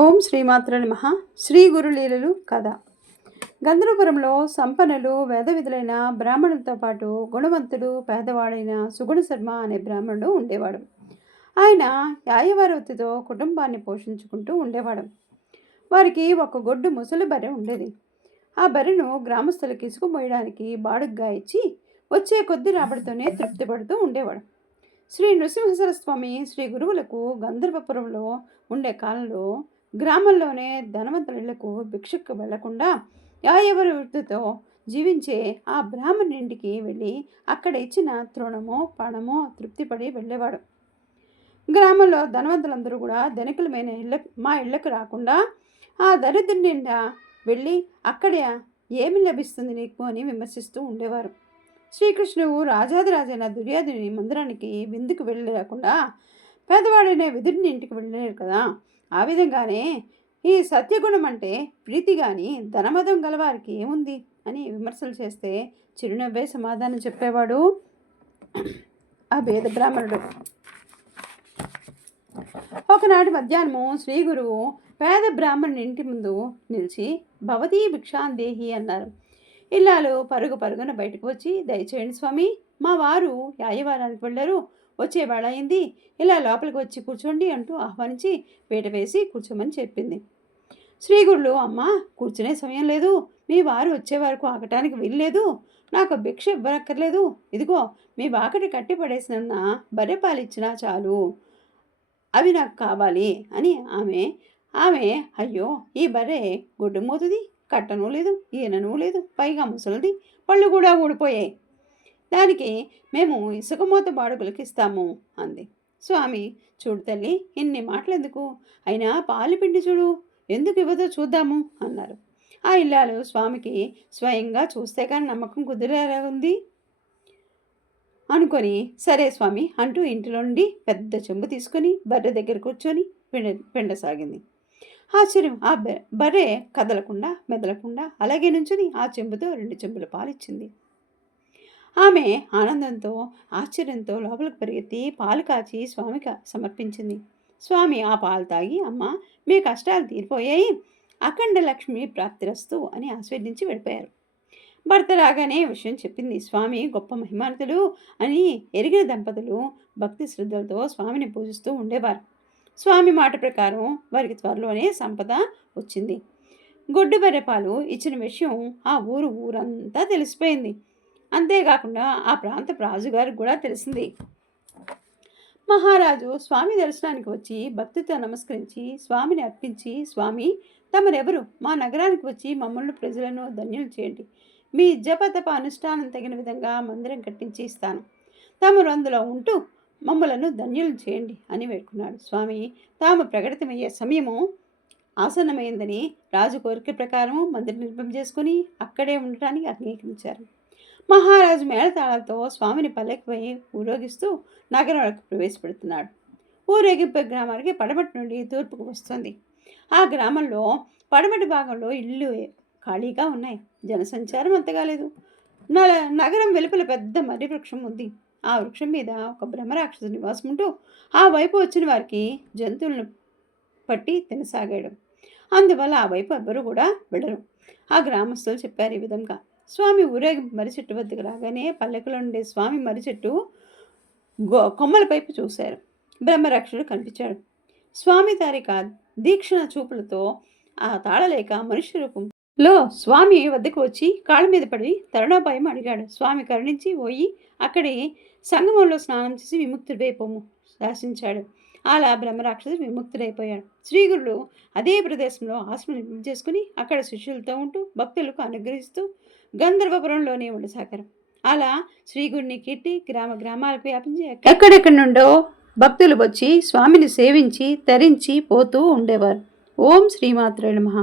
ఓం శ్రీమాత్ర నమః. శ్రీ గురులీలలు కథ. గంధర్వపురంలో సంపన్నులు వేదవిధులైన బ్రాహ్మణులతో పాటు గుణవంతుడు పేదవాడైన సుగుణ శర్మ అనే బ్రాహ్మణుడు ఉండేవాడు. ఆయన యాయవారి వృత్తితో కుటుంబాన్ని పోషించుకుంటూ ఉండేవాడు. వారికి ఒక గొడ్డు ముసలి బర్రె ఉండేది. ఆ బర్రెను గ్రామస్తులకు ఇసుక మోయడానికి బాడుగ్గా ఇచ్చి వచ్చే కొద్ది రాబడితోనే తృప్తి పడుతూ ఉండేవాడు. శ్రీ నృసింహస్వామి శ్రీ గురువులకు గంధర్వపురంలో ఉండే కాలంలో గ్రామంలోనే ధనవంతుల ఇళ్లకు భిక్షకు వెళ్లకుండా ఎవరి వృత్తితో జీవించే ఆ బ్రాహ్మణుని ఇంటికి వెళ్ళి అక్కడ ఇచ్చిన తృణమో పణమో తృప్తిపడి వెళ్ళేవాడు. గ్రామంలో ధనవంతులందరూ కూడా ధనికులమైన మా ఇళ్లకు రాకుండా ఆ దరిద్రుని నిండా వెళ్ళి అక్కడ ఏమి లభిస్తుంది నీకు అని విమర్శిస్తూ ఉండేవారు. శ్రీకృష్ణుడు రాజాదిరాజైన దుర్యోధనుని మందిరానికి విందుకు వెళ్ళలేకుండా పేదవాడైన విదురుని ఇంటికి వెళ్ళలేరు కదా. ఆ విధంగానే ఈ సత్యగుణం అంటే ప్రీతి కానీ ధనమదం గలవారికి ఏముంది అని విమర్శలు చేస్తే చిరునవ్వే సమాధానం చెప్పేవాడు ఆ వేద బ్రాహ్మణుడు. ఒకనాటి మధ్యాహ్నము శ్రీ గురువు పేద బ్రాహ్మణుని ఇంటి ముందు నిలిచి భవతీ భిక్షాందేహి అన్నారు. ఇల్లాలు పరుగు పరుగున బయటకు వచ్చి, దయచేయండి స్వామి, మా వారు యాయవారానికి వెళ్ళారు, వచ్చే వేళ అయింది, ఇలా లోపలికి వచ్చి కూర్చోండి అంటూ ఆహ్వానించి పీట వేసి కూర్చోమని చెప్పింది. శ్రీగురులు, అమ్మ కూర్చునే సమయం లేదు, మీ వారు వచ్చే వరకు ఆగటానికి వీల్లేదు, నాకు భిక్ష ఇవ్వనక్కర్లేదు, ఇదిగో మీ వాకటి కట్టి పడేసిన బర్రెపాలిచ్చినా చాలు, అవి నాకు కావాలి అని ఆమె అయ్యో ఈ బర్రె గొడ్డు మోతుది, కట్టను లేదు, ఈనను లేదు, పైగా ముసలిది, పళ్ళు కూడా ఊడిపోయాయి, దానికి మేము ఇసుకమూత బాడుగులకి ఇస్తాము అంది. స్వామి, చూడు తల్లి, ఇన్ని మాటలెందుకు, అయినా పాలు పిండి చూడు, ఎందుకు ఇవ్వదో చూద్దాము అన్నారు. ఆ ఇల్లాలు స్వామికి స్వయంగా చూస్తే కానీ నమ్మకం కుదిరేలా ఉంది అనుకొని, సరే స్వామి అంటూ ఇంటిలో నుండి పెద్ద చెంబు తీసుకొని బర్రె దగ్గర కూర్చొని పిండసాగింది. ఆశ్చర్యం, ఆ బర్రె కదలకుండా మెదలకుండా అలాగే నుంచుని ఆ చెంబుతో 2 చెంబుల పాలిచ్చింది. ఆమె ఆనందంతో ఆశ్చర్యంతో లోపలికి పరిగెత్తి పాలు కాచి స్వామికి సమర్పించింది. స్వామి ఆ పాలు తాగి, అమ్మ మీ కష్టాలు తీరిపోయాయి, అఖండ లక్ష్మి ప్రాప్తిరస్తు అని ఆస్వాదించి వెళ్ళిపోయారు. భర్త రాగానే విషయం చెప్పింది. స్వామి గొప్ప మహిమానితులు అని ఎరిగిన దంపతులు భక్తి శ్రద్ధలతో స్వామిని పూజిస్తూ ఉండేవారు. స్వామి మాట ప్రకారం వారికి త్వరలోనే సంపద వచ్చింది. గొడ్డు బర్రెపాలు ఇచ్చిన విషయం ఆ ఊరంతా తెలిసిపోయింది. అంతేకాకుండా ఆ ప్రాంత రాజుగారికి కూడా తెలిసింది. మహారాజు స్వామి దర్శనానికి వచ్చి భక్తితో నమస్కరించి స్వామిని అర్పించి, స్వామి తమరెవరు, మా నగరానికి వచ్చి మమ్మల్ని ప్రజలను ధన్యులు చేయండి, మీ జపతప అనుష్ఠానం తగిన విధంగా మందిరం కట్టించి ఇస్తాను, తమరు అందులో ఉంటూ మమ్మలను ధన్యులు చేయండి అని వేడుకున్నాడు. స్వామి తాము ప్రకటితమయ్యే సమయము ఆసన్నమైందని రాజు కోరిక ప్రకారం మందిరం నిర్మాణం చేసుకుని అక్కడే ఉండటానికి అంగీకరించారు. మహారాజు మేళతాళాలతో స్వామిని పల్లెకిపై ఊరేగిస్తూ నగరంలోకి ప్రవేశపెడుతున్నాడు. ఊరేగింపు గ్రామానికి పడమటి నుండి తూర్పుకు వస్తుంది. ఆ గ్రామంలో పడమటి భాగంలో ఇల్లు ఖాళీగా ఉన్నాయి, జనసంచారం అంతగా లేదు. నగరం వెలుపల పెద్ద మర్రి వృక్షం ఉంది. ఆ వృక్షం మీద ఒక బ్రహ్మరాక్షసు నివాసం ఉంటూ ఆ వైపు వచ్చిన వారికి జంతువులను పట్టి తినసాగాడు. అందువల్ల ఆ వైపు ఎవ్వరూ కూడా వెళ్ళరు. ఆ గ్రామస్తులు చెప్పారు ఈ విధంగా. స్వామి ఊరేగింపు మర్రి చెట్టు వద్దకు రాగానే పల్లెకులో ఉండే స్వామి మర్రి చెట్టు కొమ్మల పైపు చూశారు. బ్రహ్మరాక్షసుడు కనిపించాడు. స్వామి తారిక దీక్షణ చూపులతో ఆ తాళలేక మనిషి రూపంలో స్వామి వద్దకు వచ్చి కాళ్ళ మీద పడి తరుణోపాయం అడిగాడు. స్వామి కరుణించి పోయి అక్కడి సంగమంలో స్నానం చేసి విముక్తుడైపోము శాసించాడు. అలా బ్రహ్మరాక్షసు విముక్తుడైపోయాడు. శ్రీగురుడు అదే ప్రదేశంలో ఆశ్రమం చేసుకుని అక్కడ శిష్యులతో ఉంటూ భక్తులకు అనుగ్రహిస్తూ గంధర్వపురంలోనే ఉండసాగారు. అలా శ్రీగుడిని కీర్తి గ్రామాలకు వ్యాపించి ఎక్కడెక్కడి నుండో భక్తులు వచ్చి స్వామిని సేవించి తరించి పోతూ ఉండేవారు. ఓం శ్రీమాత్రే నమః.